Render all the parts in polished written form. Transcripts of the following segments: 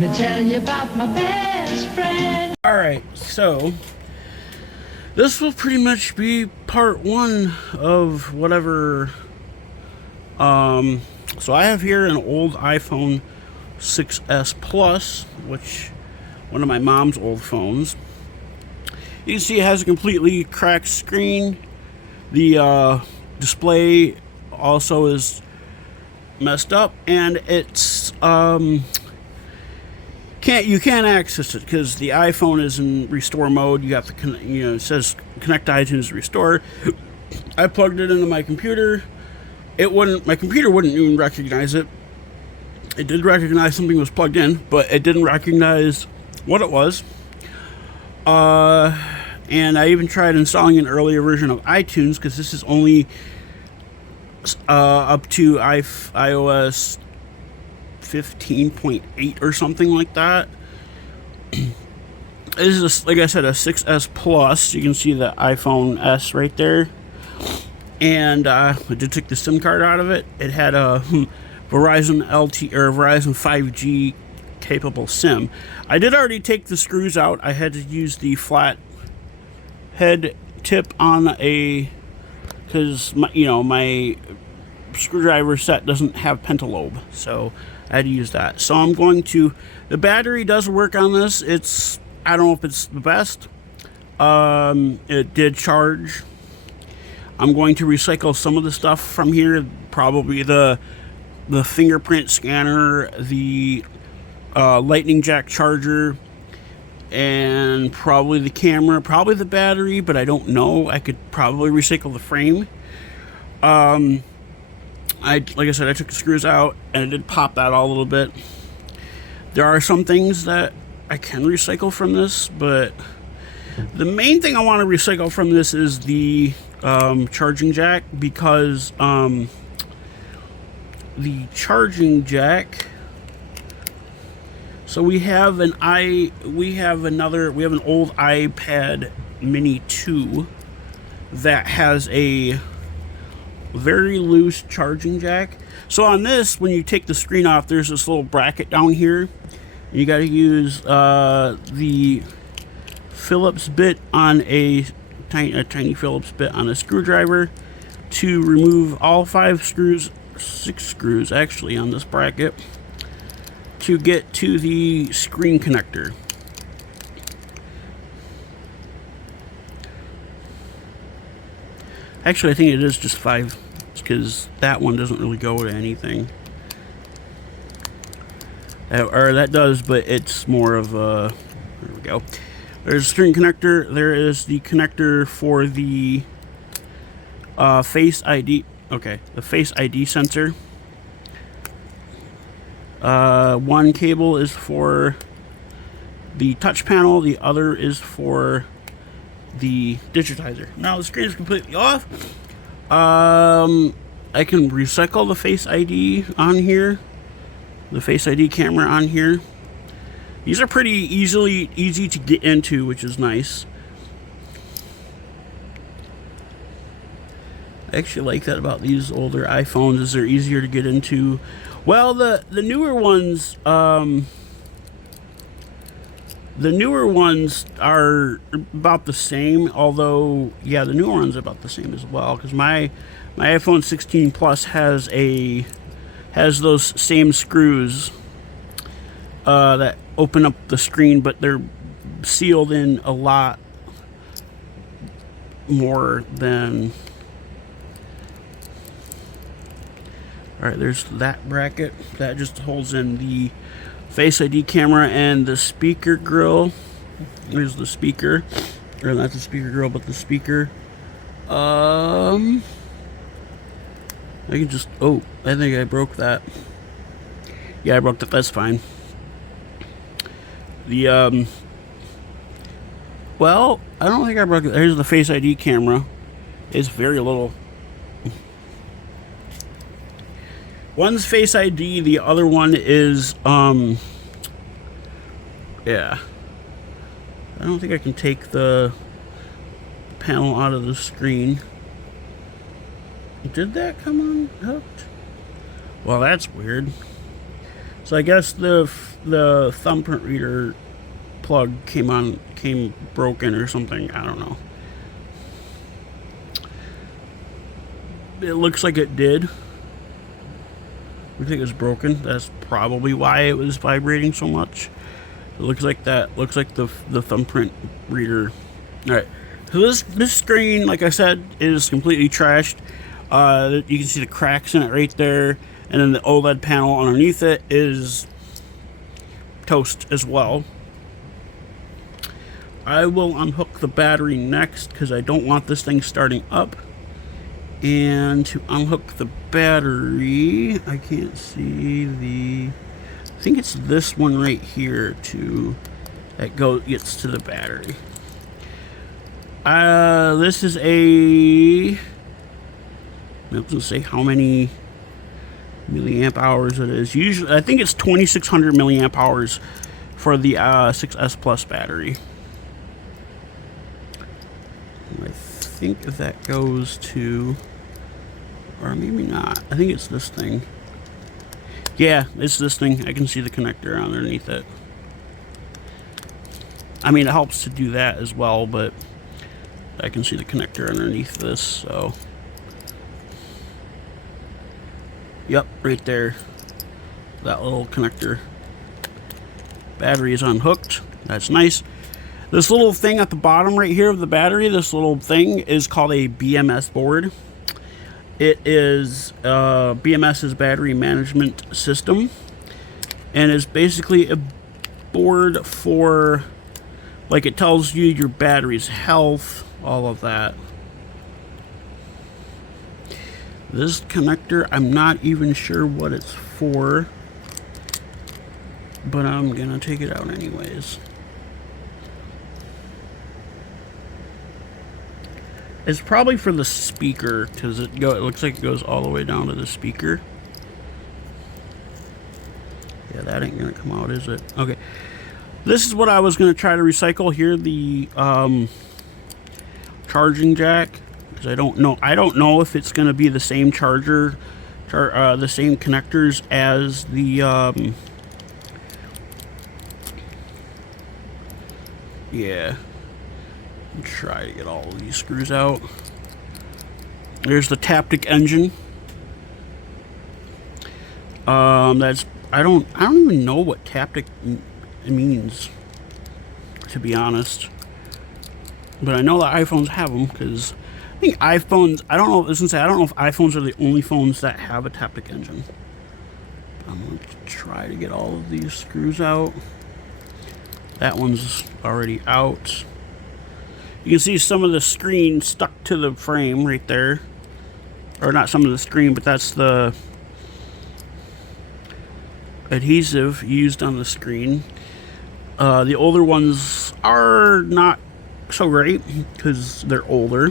Let me tell you about my best friend. Alright, so this will pretty much be part one of whatever. So I have here an old iPhone 6S Plus, which one of my mom's old phones. You can see it has a completely cracked screen. The display also is messed up, and it's you can't access it because the iPhone is in restore mode. You have to connect, it says connect to iTunes restore. I plugged it into my computer. My computer wouldn't even recognize it. It did recognize something was plugged in, but it didn't recognize what it was. And I even tried installing an earlier version of iTunes because this is only up to iOS 15.8 or something like that. This is, like I said, a 6S Plus. You can see the iPhone S right there. And I did take the SIM card out of it. It had a Verizon Verizon 5G capable SIM. I did already take the screws out. I had to use the flat head tip on because my screwdriver set doesn't have pentalobe, so I had to use that. So I'm going to. The battery does work on this. I don't know if it's the best. It did charge. I'm going to recycle some of the stuff from here. Probably the fingerprint scanner, the lightning jack charger, and probably the camera, probably the battery, but I don't know. I could probably recycle the frame. Like I said, I took the screws out and it did pop that out a little bit. There are some things that I can recycle from this, but the main thing I want to recycle from this is the charging jack, because the charging jack. So we have an old iPad Mini 2 that has a very loose charging jack. So on this, when you take the screen off, there's this little bracket down here. You got to use the Phillips bit on a tiny Phillips bit on a screwdriver to remove all 6 screws actually on this bracket to get to the screen connector. Actually, I think it is just 5, because that one doesn't really go to anything. Or that does, but it's more of a... There we go. There's a screen connector. There is the connector for the Face ID. Okay, the Face ID sensor. One cable is for the touch panel. The other is for the digitizer. Now the screen is completely off. I can recycle the Face ID on here. The Face ID camera on here. These are pretty easy to get into, which is nice. I actually like that about these older iPhones, is they're easier to get into. Well, the newer ones, are about the same. Although, yeah, the newer ones are about the same as well. Because my iPhone 16 Plus has those same screws that open up the screen, but they're sealed in a lot more than. Alright, there's that bracket that just holds in the Face ID camera and the speaker grill. There's the speaker, or not the speaker grill, but the speaker. I can just, I think I broke that. Yeah, I broke that, that's fine. Well, I don't think I broke it. Here's the Face ID camera. It's very little. One's Face ID, the other one is, yeah. I don't think I can take the panel out of the screen. Did that come unhooked? Well, that's weird. So I guess the thumbprint reader plug came broken or something. I don't know. It looks like it did. We think it's broken. That's probably why it was vibrating so much. It looks like that. Looks like the thumbprint reader. All right. So this screen, like I said, is completely trashed. You can see the cracks in it right there, and then the OLED panel underneath it is toast as well. I will unhook the battery next because I don't want this thing starting up. And to unhook the battery, I can't see I think it's this one right here that gets to the battery. This is I was gonna say how many milliamp hours it is. Usually, I think it's 2,600 milliamp hours for the 6S Plus battery. I think that goes to, or maybe not. I think it's this thing. Yeah, it's this thing. I can see the connector underneath it. I mean, it helps to do that as well, but I can see the connector underneath this, so. Yep, right there. That little connector. Battery is unhooked. That's nice. This little thing at the bottom right here of the battery, this little thing is called a BMS board. It is BMS's battery management system, and it's basically a board for, like, it tells you your battery's health, all of that. This connector, I'm not even sure what it's for, but I'm gonna take it out anyways. It's probably for the speaker, because it looks like it goes all the way down to the speaker. Yeah, that ain't gonna come out, is it? Okay. This is what I was gonna try to recycle here, the charging jack, because I don't know if it's gonna be the same charger, the same connectors as the yeah. Try to get all of these screws out. There's the Taptic engine. That's I don't even know what Taptic means, to be honest. But I know that iPhones have them, because I think iPhones. I don't know if iPhones are the only phones that have a Taptic engine. I'm going to try to get all of these screws out. That one's already out. You can see some of the screen stuck to the frame right there. Or not some of the screen, but that's the adhesive used on the screen. The older ones are not so great because they're older.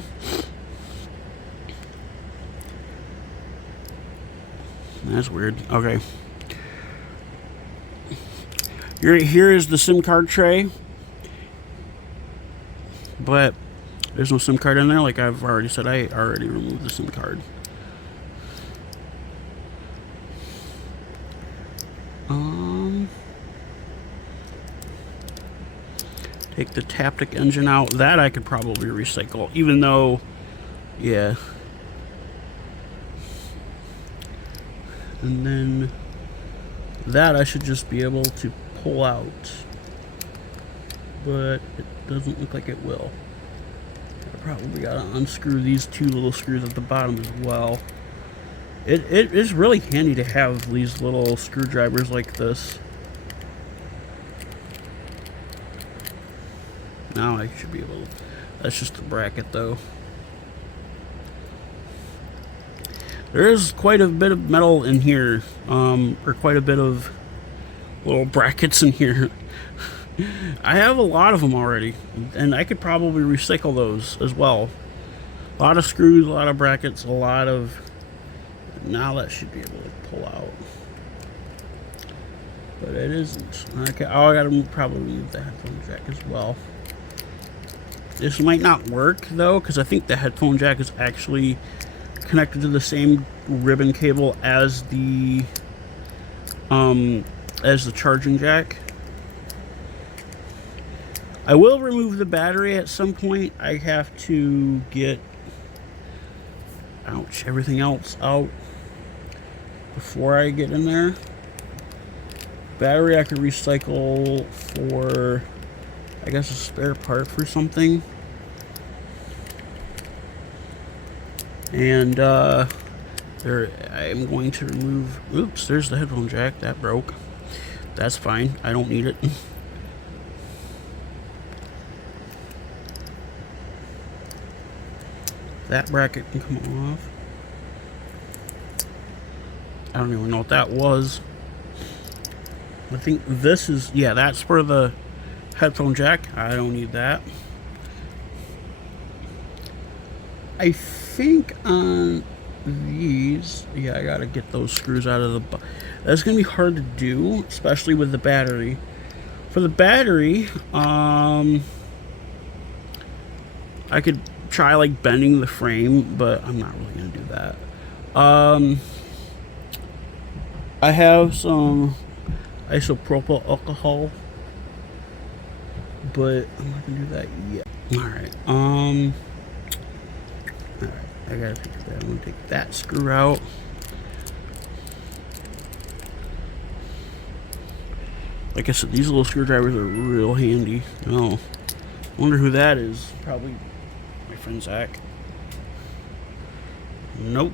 That's weird. Okay. Right here is the SIM card tray. But there's no SIM card in there, like I've already said. I already removed the SIM card. Take the Taptic engine out. That I could probably recycle, even though, yeah. And then that I should just be able to pull out. But it doesn't look like it will. I probably gotta unscrew these two little screws at the bottom as well. It is really handy to have these little screwdrivers like this. Now I should be able to. That's just the bracket though. There is quite a bit of metal in here, or quite a bit of little brackets in here. I have a lot of them already, and I could probably recycle those as well. A lot of screws, a lot of brackets, a lot of... Now that should be able to pull out. But it isn't. Okay, oh, I gotta probably remove the headphone jack as well. This might not work, though, because I think the headphone jack is actually connected to the same ribbon cable as the as the charging jack. I will remove the battery at some point. I have to get, ouch, everything else out before I get in there. Battery I could recycle for, I guess, a spare part for something. And there, I am going to remove, oops, there's the headphone jack. That broke. That's fine. I don't need it. That bracket can come off. I don't even know what that was. I think this is, yeah, that's for the headphone jack. I don't need that. I think on these, yeah, I gotta get those screws out of the, that's gonna be hard to do, especially with the battery. For the battery, I could try like bending the frame, but I'm not really gonna do that. I have some isopropyl alcohol, but I'm not gonna do that yet. Alright, alright, I gotta fix that. I'm gonna take that screw out. Like I said, these little screwdrivers are real handy. Oh, wonder who that is. Probably my friend Zach. Nope.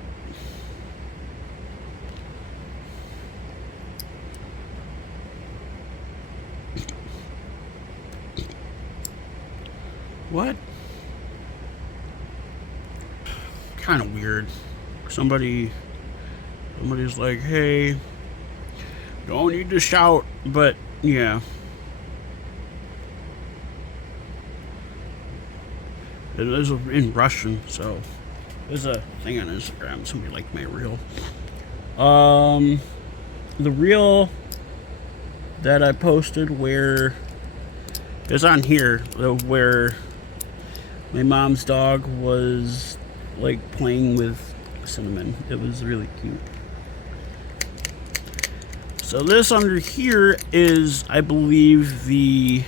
What? Kind of weird. Somebody's like, hey, don't need to shout, but yeah. It is in Russian, so there's a thing on Instagram. Somebody liked my reel. The reel that I posted where it's on here, where my mom's dog was like playing with Cinnamon. It was really cute. So this under here is, I believe, the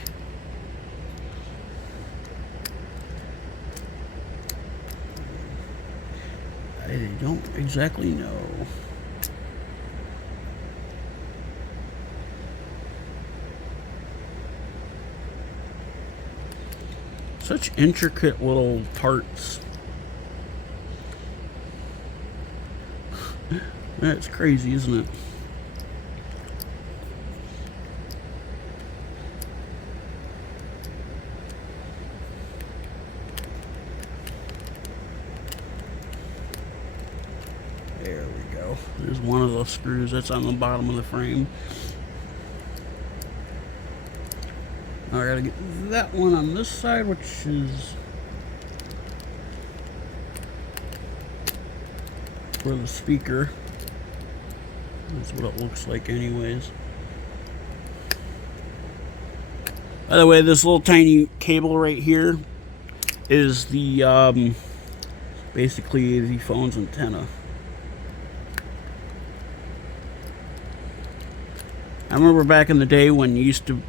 I don't exactly know. Such intricate little parts. That's crazy, isn't it? There we go. There's one of those screws that's on the bottom of the frame. Now I gotta get that one on this side, which is for the speaker. That's what it looks like anyways. By the way, this little tiny cable right here is the basically the phone's antenna. I remember back in the day when you used to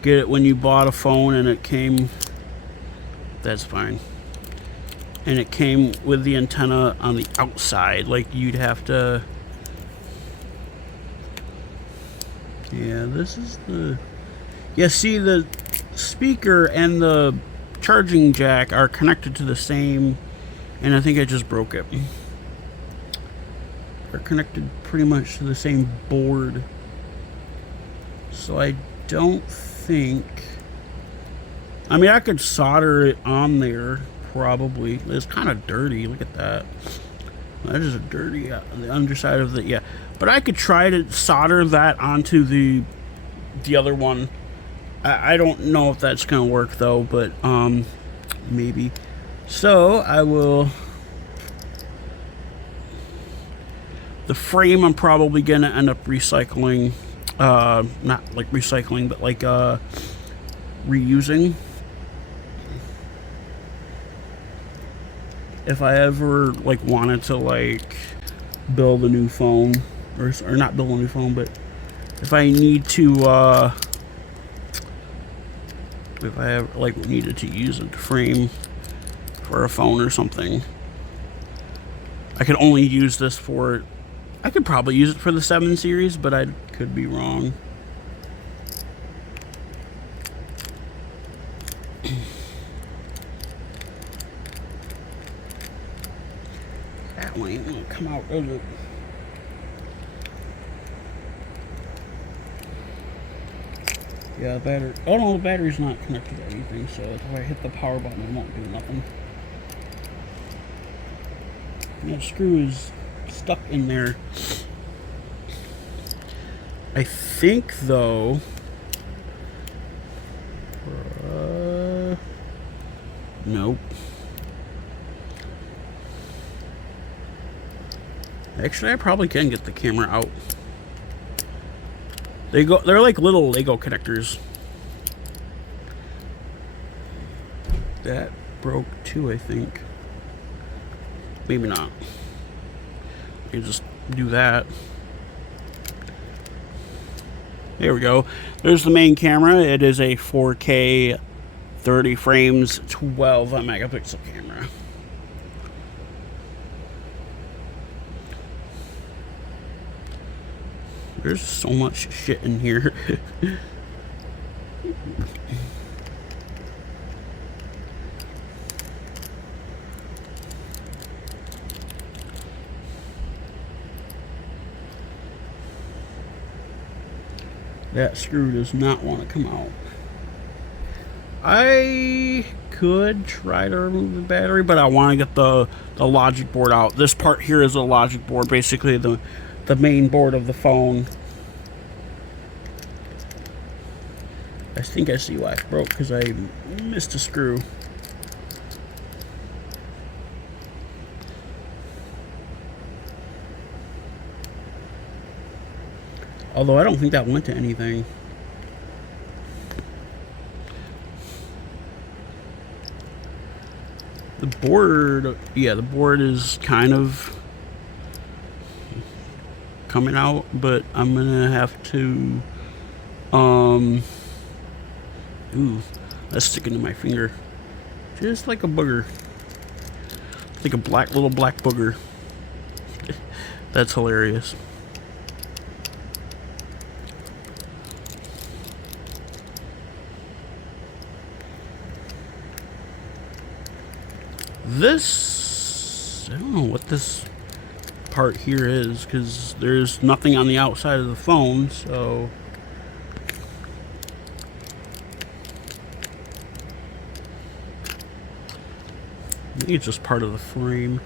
get it when you bought a phone and it came, that's fine, and it came with the antenna on the outside. Like you'd have to, yeah, this is the, yeah, see, the speaker and the charging jack are connected to the same, and I think I just broke it. They're connected pretty much to the same board. So I don't think, I mean, I could solder it on there probably. It's kind of dirty. Look at that. That is a dirty, the underside of the, yeah. But I could try to solder that onto the other one. I don't know if that's gonna work though, but maybe. So I will. The frame I'm probably gonna end up recycling. Not like recycling, but like reusing. If I ever like wanted to like build a new phone, or not build a new phone, but if I need to, if I have, like, needed to use it to frame for a phone or something. I could only use this for, I could probably use it for the 7 series, but I could be wrong. That one ain't gonna come out, is it? Yeah, the battery. Oh no, the battery's not connected to anything, so if I hit the power button, it won't do nothing. And that screw is stuck in there. I think, though. Nope. Actually, I probably can get the camera out. They're like little Lego connectors. That broke too, I think. Maybe not. You just do that. There we go. There's the main camera. It is a 4K 30 frames 12 megapixel camera. There's so much shit in here. That screw does not want to come out. I could try to remove the battery, but I want to get the logic board out. This part here is a logic board, basically the main board of the phone. I think I see why it broke, because I missed a screw. Although I don't think that went to anything. The board, yeah, the board is kind of coming out, but I'm gonna have to, ooh, that's sticking to my finger. Just like a booger. Like a little black booger. That's hilarious. This, I don't know what this part here is, because there's nothing on the outside of the phone, so I think it's just part of the frame.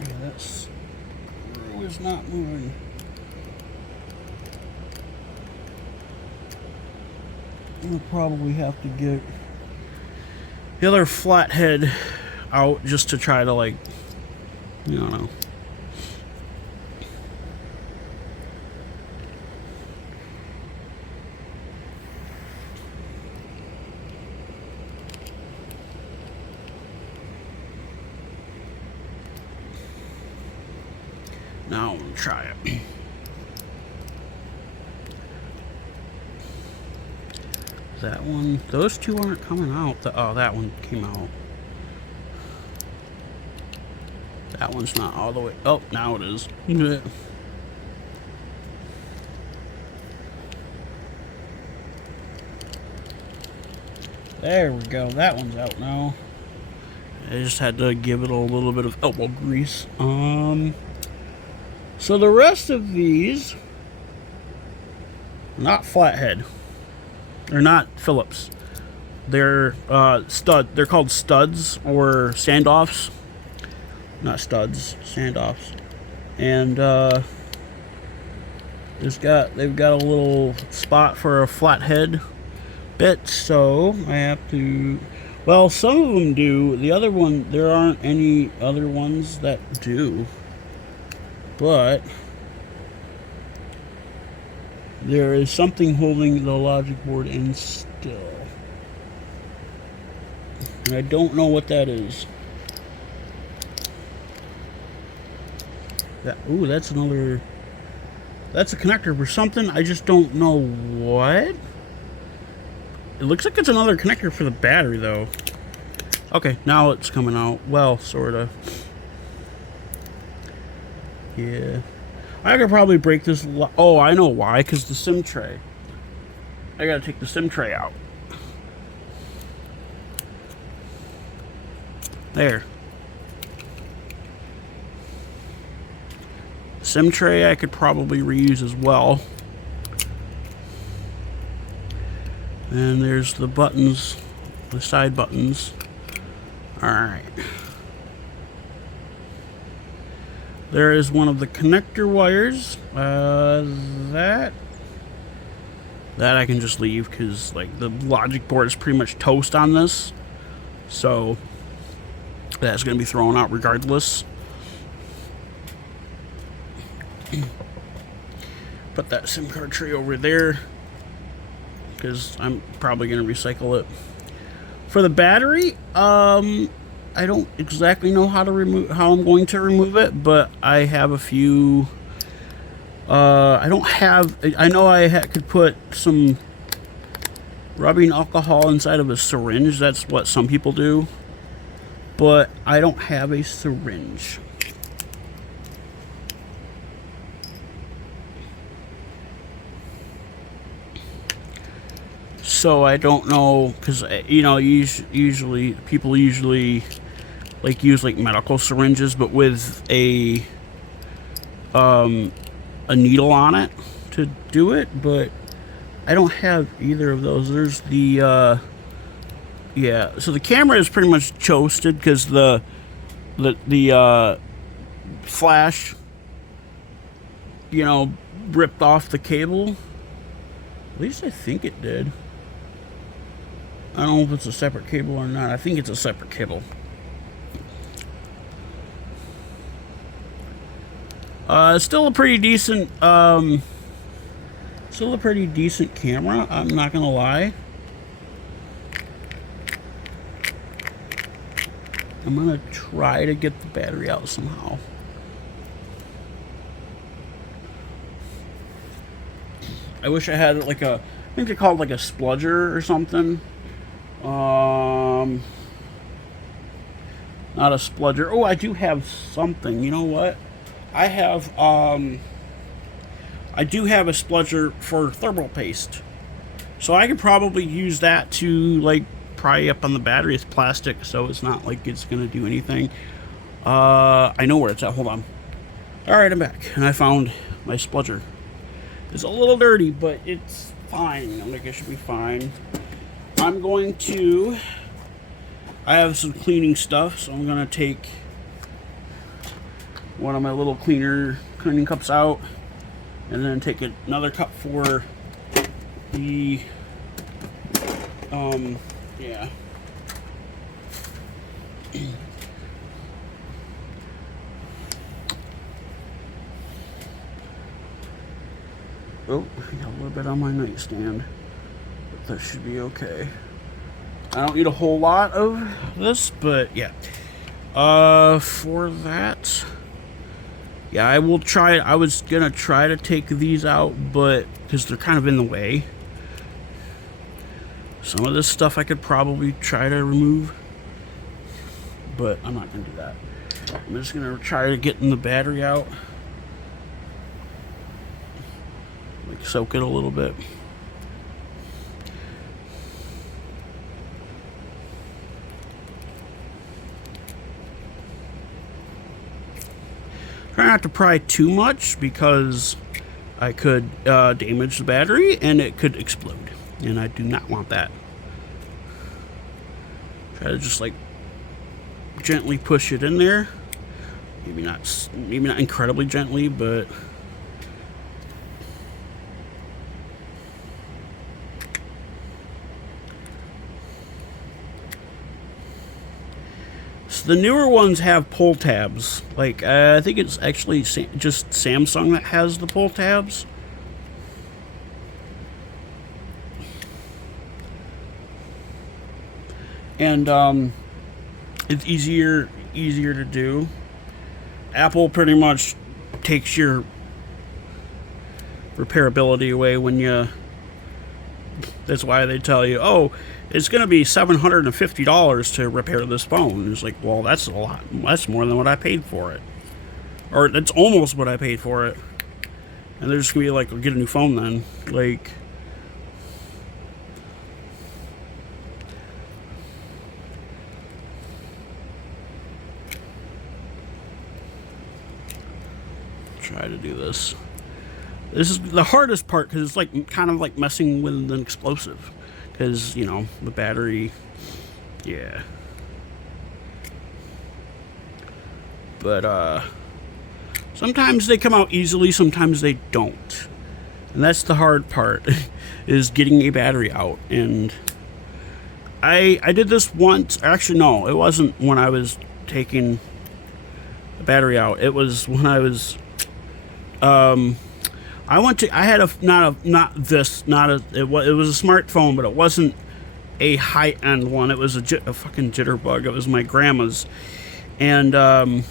Yeah, that screw is not moving. We'll probably have to get the other flathead out just to try to, like, I don't know. Now I'm gonna try it. That one, those two aren't coming out. Oh, that one came out. That one's not all the way. Oh, now it is. There we go. That one's out now. I just had to give it a little bit of elbow grease. So the rest of these, not flathead. They're not Phillips. They're They're called studs or standoffs. Not studs, standoffs. And they've got a little spot for a flathead bit, so I have to. Well, some of them do. The other one, there aren't any other ones that do. But there is something holding the logic board in still. And I don't know what that is. Ooh, that's another... That's a connector for something. I just don't know what. It looks like it's another connector for the battery, though. Okay, now it's coming out. Well, sort of. Yeah. I could probably break this... Oh, I know why. Because the SIM tray. I gotta take the SIM tray out. There. SIM tray I could probably reuse as well. And there's the buttons, the side buttons. Alright. There is one of the connector wires. That I can just leave because like the logic board is pretty much toast on this. So that's going to be thrown out regardless. Put that SIM card tray over there because I'm probably going to recycle it. For the battery, I don't exactly know how I'm going to remove it, but I have a few. I know I could put some rubbing alcohol inside of a syringe. That's what some people do, but I don't have a syringe. So I don't know, because you know, usually people like use like medical syringes, but with a needle on it to do it. But I don't have either of those. There's the yeah. So the camera is pretty much toasted because the flash, you know, ripped off the cable. At least I think it did. I don't know if it's a separate cable or not. I think it's a separate cable. Still a pretty decent camera, I'm not gonna lie. I'm gonna try to get the battery out somehow. I wish I had like I think they call it like a spludger or something. Not a spludger. Oh, I do have something. You know what? I have I do have a spludger for thermal paste, so I could probably use that to like pry up on the battery. It's plastic, so it's not like it's gonna do anything. I know where it's at. Hold on. All right, I'm back, and I found my spludger. It's a little dirty, but it's fine. I think it should be fine. I'm going to. I have some cleaning stuff, so I'm gonna take one of my little cleaning cups out, and then take another cup for the yeah. Oh, I got a little bit on my nightstand, but that should be okay. I don't need a whole lot of this, but yeah. For that, yeah, I will try. I was gonna try to take these out, but because they're kind of in the way. Some of this stuff I could probably try to remove, but I'm not gonna do that. I'm just gonna try to get the battery out, like soak it a little bit. Try not to pry too much because I could damage the battery and it could explode, and I do not want that. Try to just like gently push it in there. Maybe not incredibly gently, but the newer ones have pull tabs. Like, I think it's actually just Samsung that has the pull tabs. and it's easier to do. Apple pretty much takes your repairability away when you. That's why they tell you, oh, it's going to be $750 to repair this phone. It's like, well, that's a lot. That's more than what I paid for it, or that's almost what I paid for it. And they're just going to be like, well, get a new phone then. Like, try to do this. This is the hardest part because it's like kind of like messing with an explosive, because you know the battery, yeah. But sometimes they come out easily, sometimes they don't, and that's the hard part is getting a battery out. And I did this once. Actually, no, it wasn't when I was taking the battery out. It was when I was I had it was a smartphone, but it wasn't a high-end one. It was a fucking jitterbug. It was my grandma's, and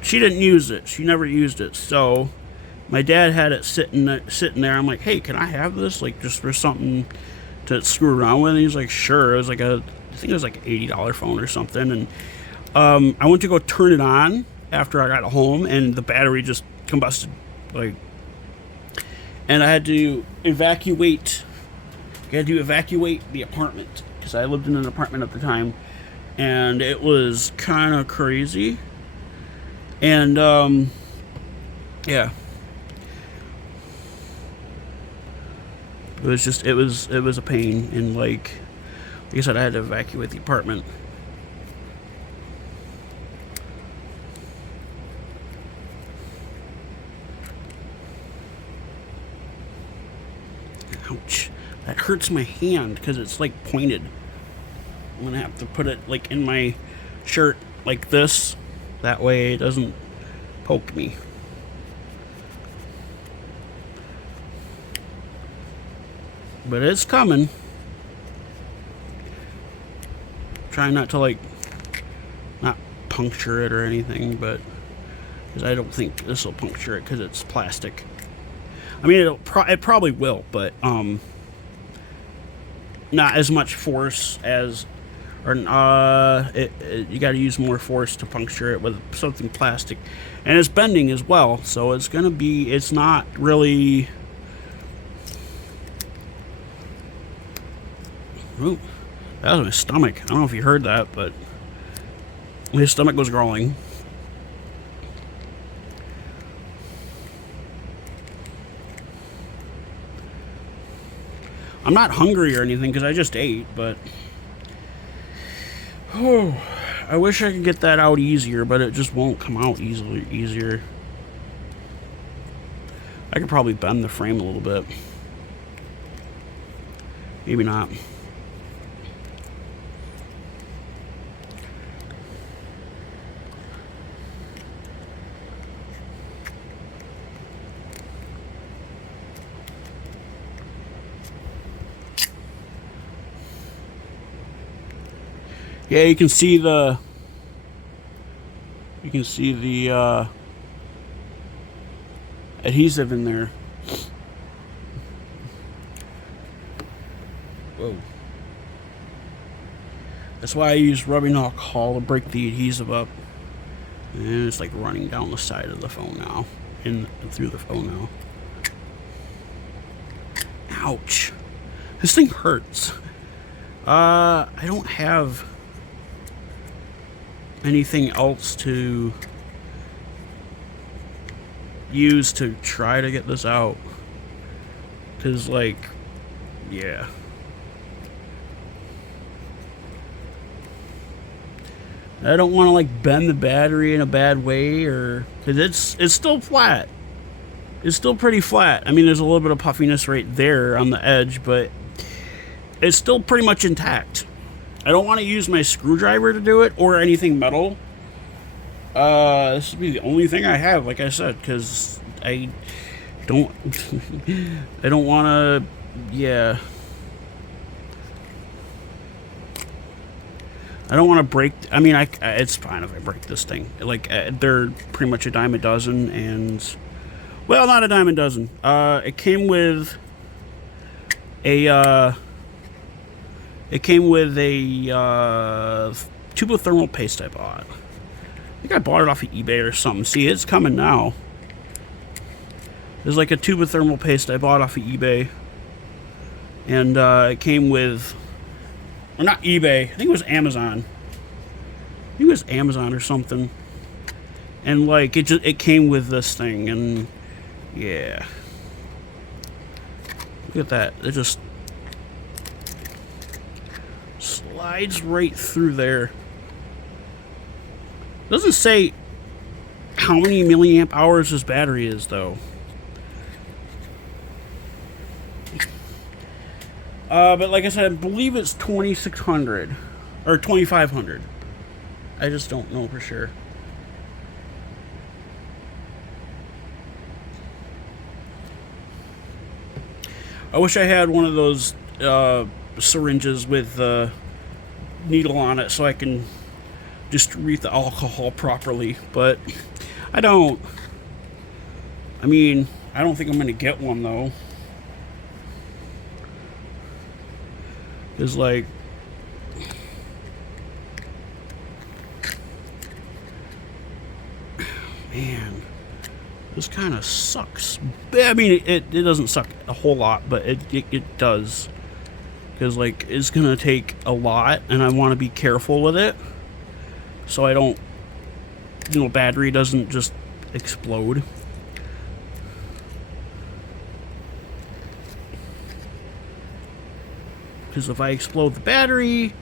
she didn't use it. She never used it. So my dad had it sitting there. I'm like, hey, can I have this? Like, just for something to screw around with? And he's like, sure. It was like I think it was like an $80 phone or something. And I went to go turn it on after I got home, and the battery just combusted. Like, and I had to evacuate the apartment, because I lived in an apartment at the time, and it was kind of crazy. And yeah, it was a pain. And like I said, I had to evacuate the apartment. Ouch. That hurts my hand because it's like pointed. I'm gonna have to put it like in my shirt like this. That way it doesn't poke me. But it's coming. Trying not to like not puncture it or anything, but because I don't think this will puncture it because it's plastic. I mean, it probably will, but not as much force as, or you got to use more force to puncture it with something plastic, and it's bending as well, so it's gonna be. It's not really. Ooh, that was my stomach. I don't know if you heard that, but my stomach was growling. I'm not hungry or anything because I just ate, but oh, I wish I could get that out easier, but it just won't come out easier. I could probably bend the frame a little bit. Maybe not. Yeah, you can see the adhesive in there. Whoa. That's why I use rubbing alcohol to break the adhesive up. And it's like running down the side of the phone now. Through the phone now. Ouch. This thing hurts. I don't have anything else to use to try to get this out, because like, yeah, I don't want to like bend the battery in a bad way, or because it's still flat. It's still pretty flat. I mean, there's a little bit of puffiness right there on the edge, but it's still pretty much intact. I don't want to use my screwdriver to do it or anything metal. This would be the only thing I have, like I said, because I don't want to, yeah. I don't want to break. I mean, it's fine if I break this thing. Like they're pretty much a dime a dozen, and well, not a dime a dozen. It came with a tube of thermal paste I bought. I think I bought it off of eBay or something. See, it's coming now. There's like a tube of thermal paste I bought off of eBay, and it came with. Or not eBay. I think it was Amazon. I think it was Amazon or something. And like it came with this thing, and yeah. Look at that. It just slides right through there. Doesn't say how many milliamp hours this battery is though. But like I said, I believe it's 2600 or 2500. I just don't know for sure. I wish I had one of those syringes with the needle on it so I can distribute the alcohol properly, but I don't. I mean, I don't think I'm going to get one though. Is like, man, this kind of sucks. I mean, it doesn't suck a whole lot, but it does, because like it's gonna take a lot, and I want to be careful with it, so I don't, battery doesn't just explode. Because if I explode the battery,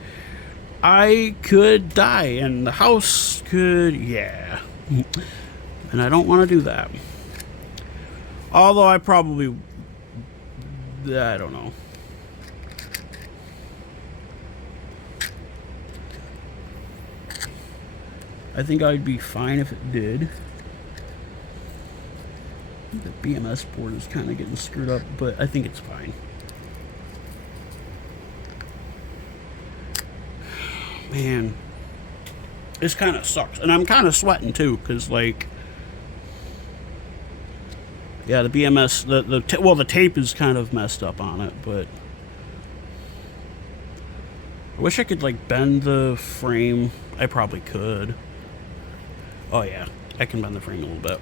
I could die, and the house could, yeah. And I don't want to do that. Although I probably, I don't know. I think I'd be fine if it did. The BMS board is kind of getting screwed up, but I think it's fine. Man, this kind of sucks, and I'm kind of sweating too, because like, yeah, the BMS, the tape is kind of messed up on it, but I wish I could like bend the frame. I probably could. Oh yeah, I can bend the frame a little bit.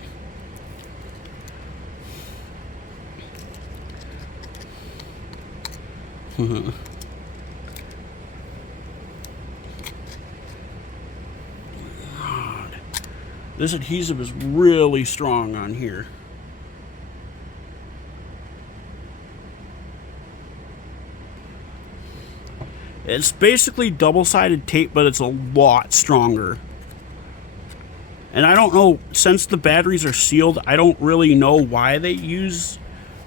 This adhesive is really strong on here. It's basically double-sided tape, but it's a lot stronger. And I don't know, since the batteries are sealed, I don't really know why they use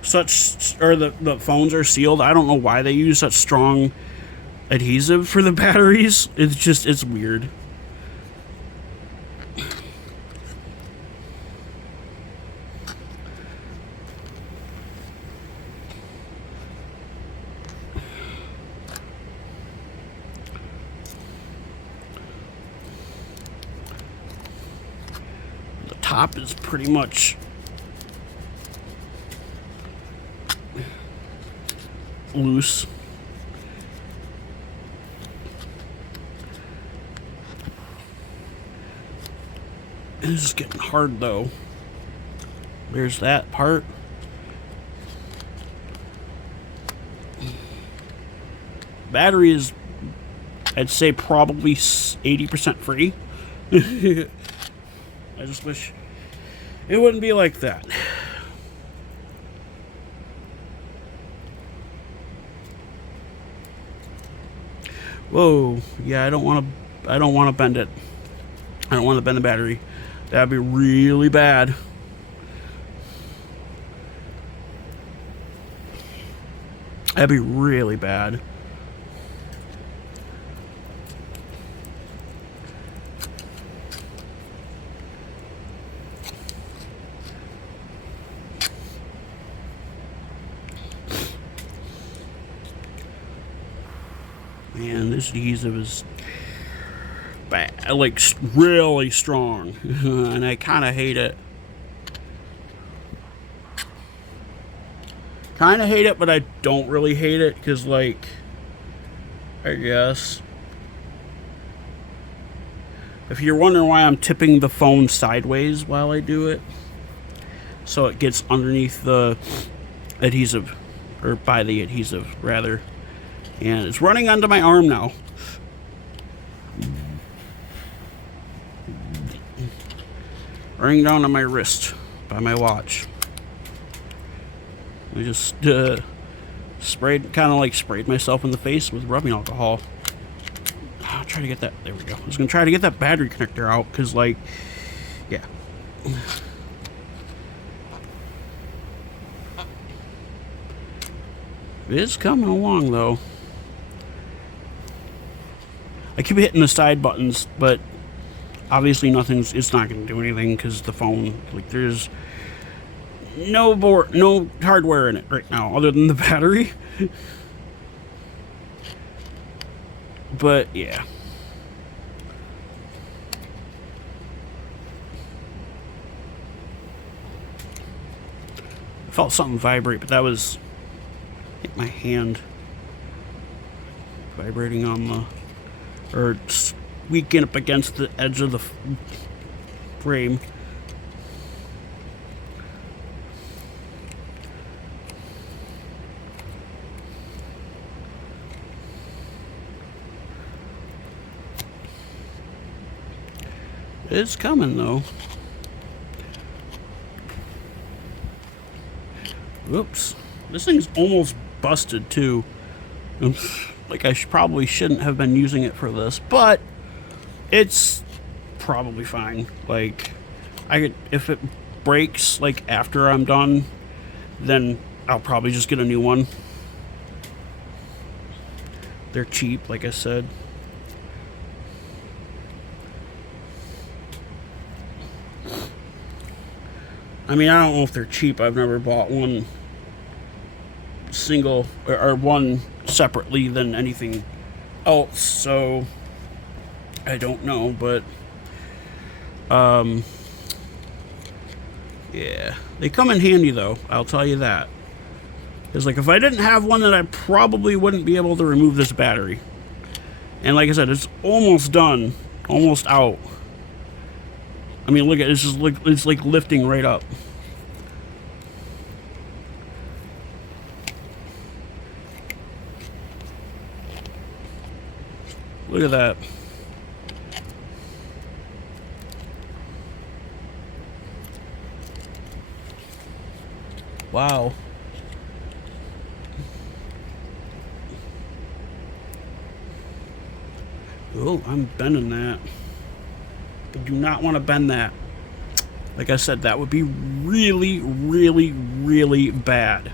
such, or the phones are sealed. I don't know why they use such strong adhesive for the batteries. It's just, it's weird. Top is pretty much loose. This is getting hard though. There's that part. Battery is, I'd say, probably 80% free. I just wish it wouldn't be like that. Whoa, yeah, I don't want to bend it. I don't want to bend the battery. That'd be really bad. That'd be really bad. Man, this adhesive is bad, like really strong, and I kind of hate it. Kind of hate it, but I don't really hate it because, like, I guess if you're wondering why I'm tipping the phone sideways while I do it, so it gets underneath the adhesive, or by the adhesive rather, and it's running onto my arm now. Running down on my wrist by my watch. I just sprayed myself in the face with rubbing alcohol. I'll try to get that. There we go. I was gonna try to get that battery connector out because, like, yeah. It is coming along though. I keep hitting the side buttons, but obviously it's not going to do anything because the phone, like, there's no hardware in it right now other than the battery. But yeah. I felt something vibrate, but that was, I think, my hand vibrating on the, or squeaking up against the edge of the frame. It's coming though. Oops. This thing's almost busted too. Like, I probably shouldn't have been using it for this, but it's probably fine. Like, if it breaks, like, after I'm done, then I'll probably just get a new one. They're cheap, like I said. I mean, I don't know if they're cheap. I've never bought one single or one separately than anything else, so I don't know, but yeah, they come in handy though, I'll tell you that. Because, like, if I didn't have one, then I probably wouldn't be able to remove this battery. And like I said, it's almost done, almost out. I mean, look at this, it's like lifting right up. Look at that. Wow. Oh, I'm bending that. I do not want to bend that. Like I said, that would be really, really, really bad.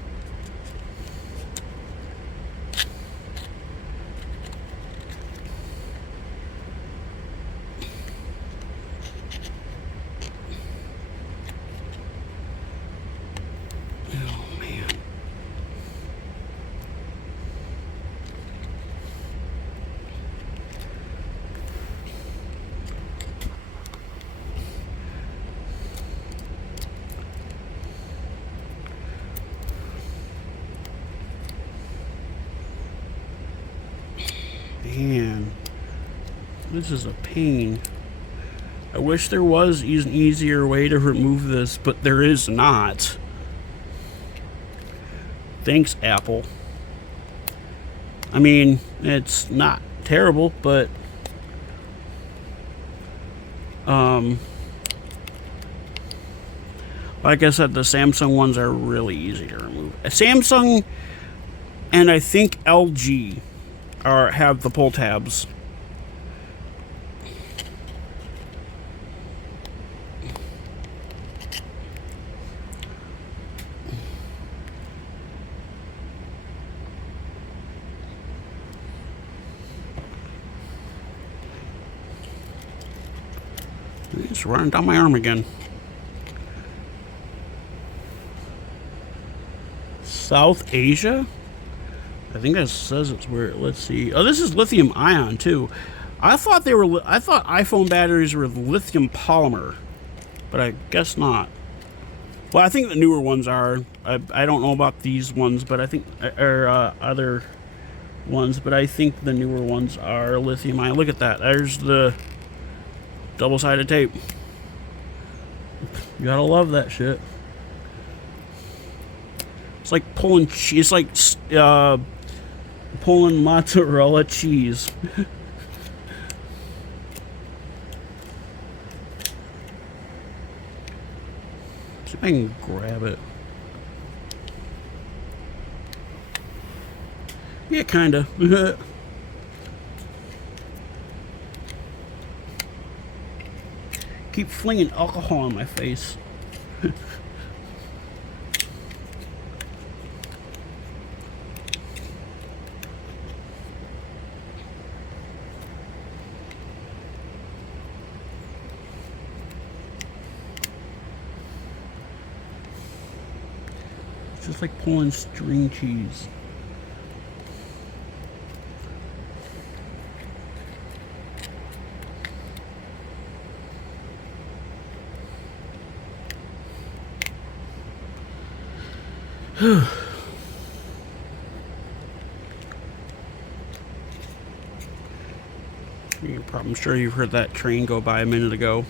Oh, man. Man, this is a pain. I wish there was an easier way to remove this, but there is not. Thanks, Apple. I mean, it's not terrible, but like I said, the Samsung ones are really easy to remove. Samsung and I think LG have the pull tabs. It's running down my arm again. South Asia? I think that says it's where, let's see. Oh, this is lithium ion too. I thought I thought iPhone batteries were lithium polymer, but I guess not. Well, I think the newer ones are. I don't know about these ones, but I think, or other ones, but I think the newer ones are lithium ion. Look at that. There's the double-sided tape. You gotta love that shit. It's like pulling cheese. It's like pulling mozzarella cheese. See if I can grab it. Yeah, kinda. Keep flinging alcohol in my face. It's just like pulling string cheese. I'm sure you've heard that train go by a minute ago.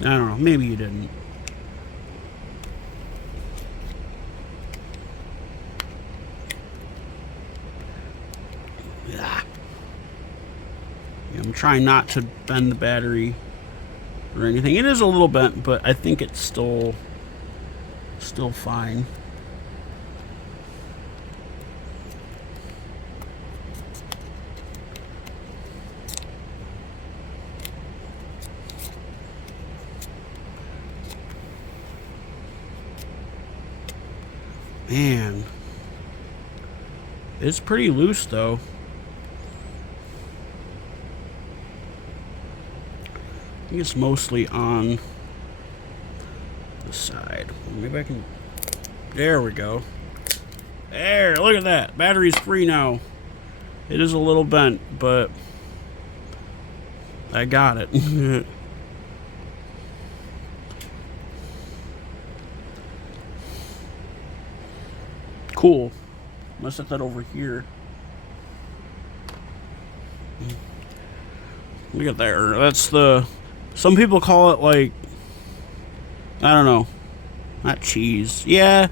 I don't know, maybe you didn't. Yeah. I'm trying not to bend the battery or anything. It is a little bent, but I think it's still fine. Man, it's pretty loose though. I think it's mostly on the side. Maybe I can. There we go. There, look at that. Battery's free now. It is a little bent, but I got it. Cool. I'm gonna set that over here. Look at there. That's the. Some people call it like. I don't know. Not cheese. Yeah.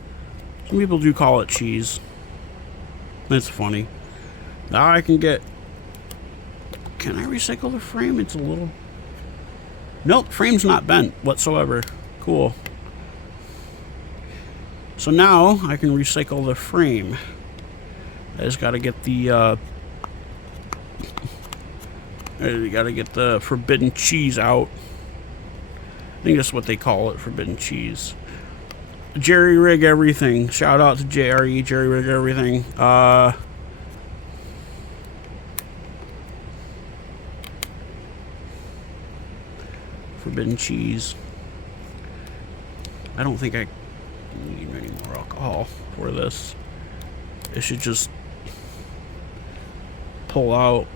Some people do call it cheese. That's funny. Now I can get. Can I recycle the frame? It's a little. Nope, frame's not bent whatsoever. Cool. So now I can recycle the frame. I just gotta get the forbidden cheese out. I think that's what they call it, forbidden cheese. Jerry rig everything. Shout out to JRE, Jerry rig everything. Forbidden cheese. I don't think I need any more alcohol for this. It should just pull out.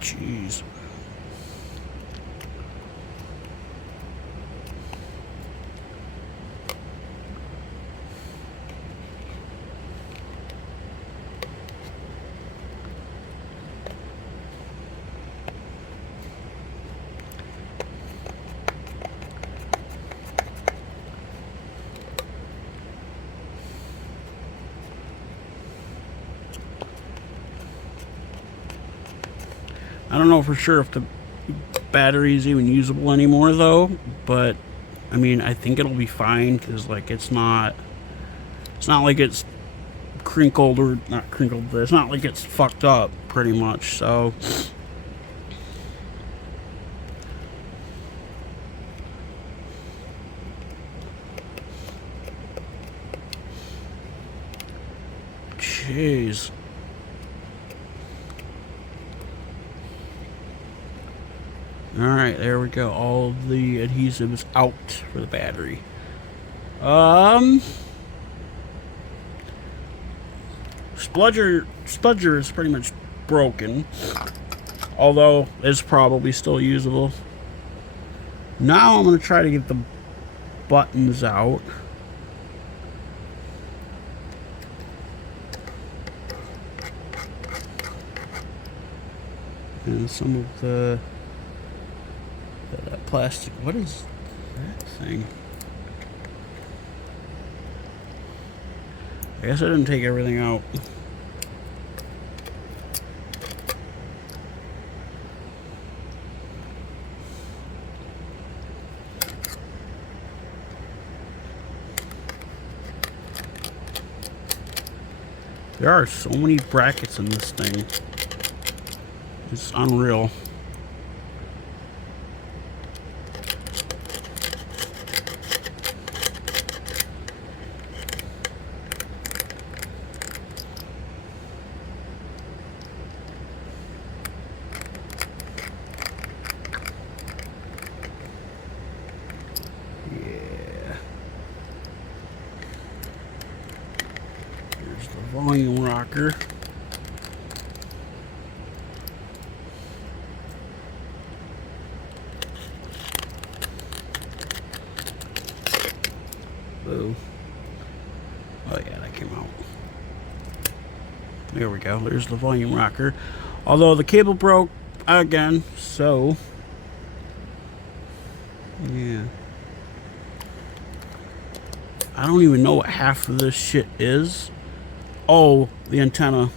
Jeez. I don't know for sure if the battery is even usable anymore though, but I mean, I think it'll be fine because like it's not like it's crinkled or not crinkled, but it's not like it's fucked up pretty much. So jeez. Alright, there we go. All of the adhesive is out for the battery. Spudger is pretty much broken, although it's probably still usable. Now I'm going to try to get the buttons out. And some of the that plastic. What is that thing? I guess I didn't take everything out. There are so many brackets in this thing. It's unreal. Volume rocker. Boo. Oh yeah, that came out. There we go. There's the volume rocker. Although the cable broke again, so yeah. I don't even know what half of this shit is. Oh, the antenna.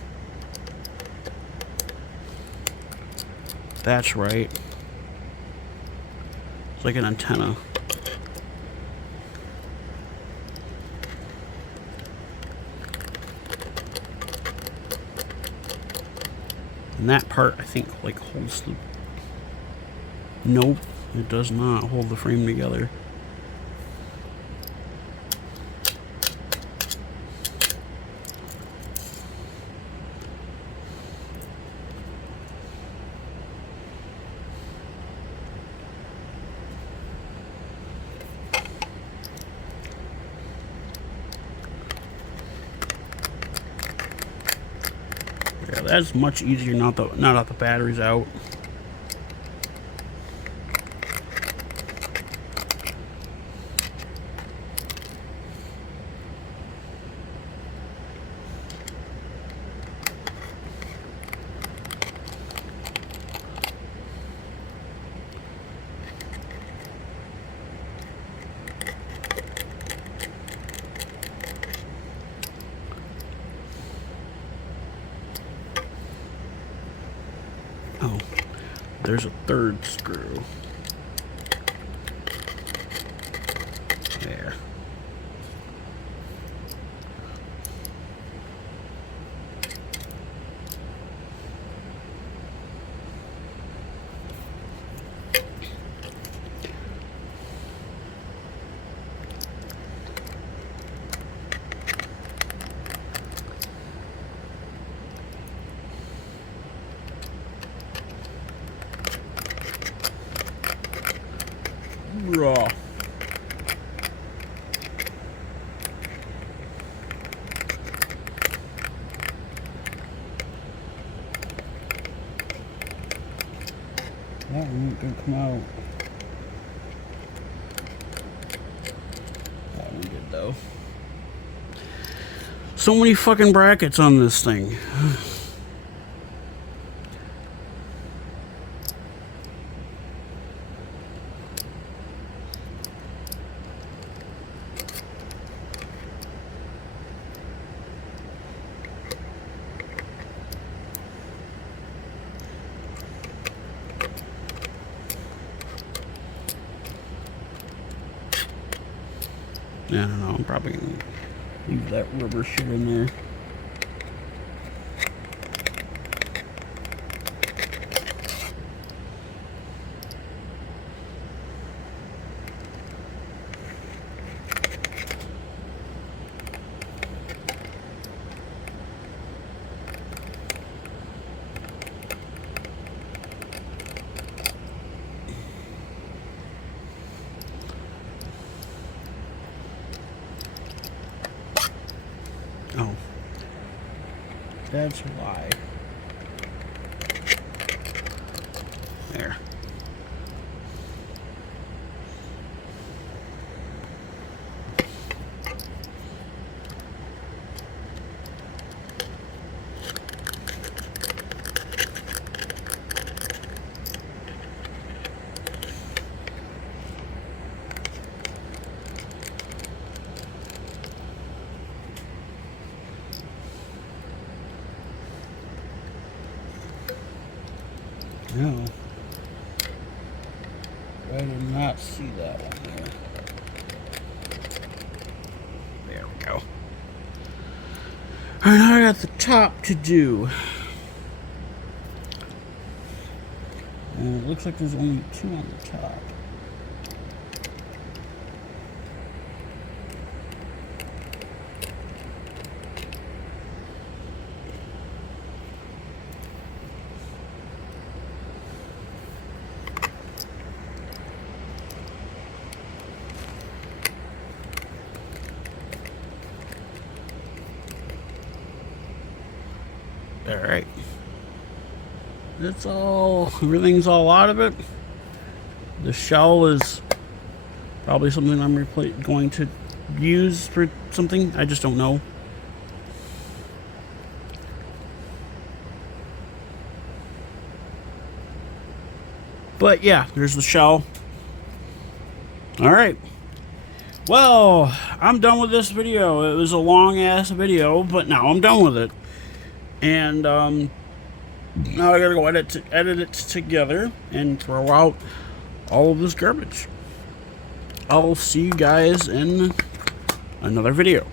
That's right. It's like an antenna. And that part, I think, like holds the... Nope, it does not hold the frame together. Yeah, that's much easier now that the battery's out. Oh, there's a third screw. There. Raw. That one ain't gonna come out. That one did though. So many fucking brackets on this thing. I don't know, I'm probably gonna leave that rubber shit in there. Oh, that's why. There. No. I did not see that one there. There we go. Alright, now I got the top to do. And it looks like there's only 2 on the top. Alright. That's all, everything's all out of it. The shell is probably something I'm going to use for something. I just don't know. But yeah, there's the shell. Alright. Well, I'm done with this video. It was a long ass video, but now I'm done with it. And now I gotta go edit it together and throw out all of this garbage. I'll see you guys in another video.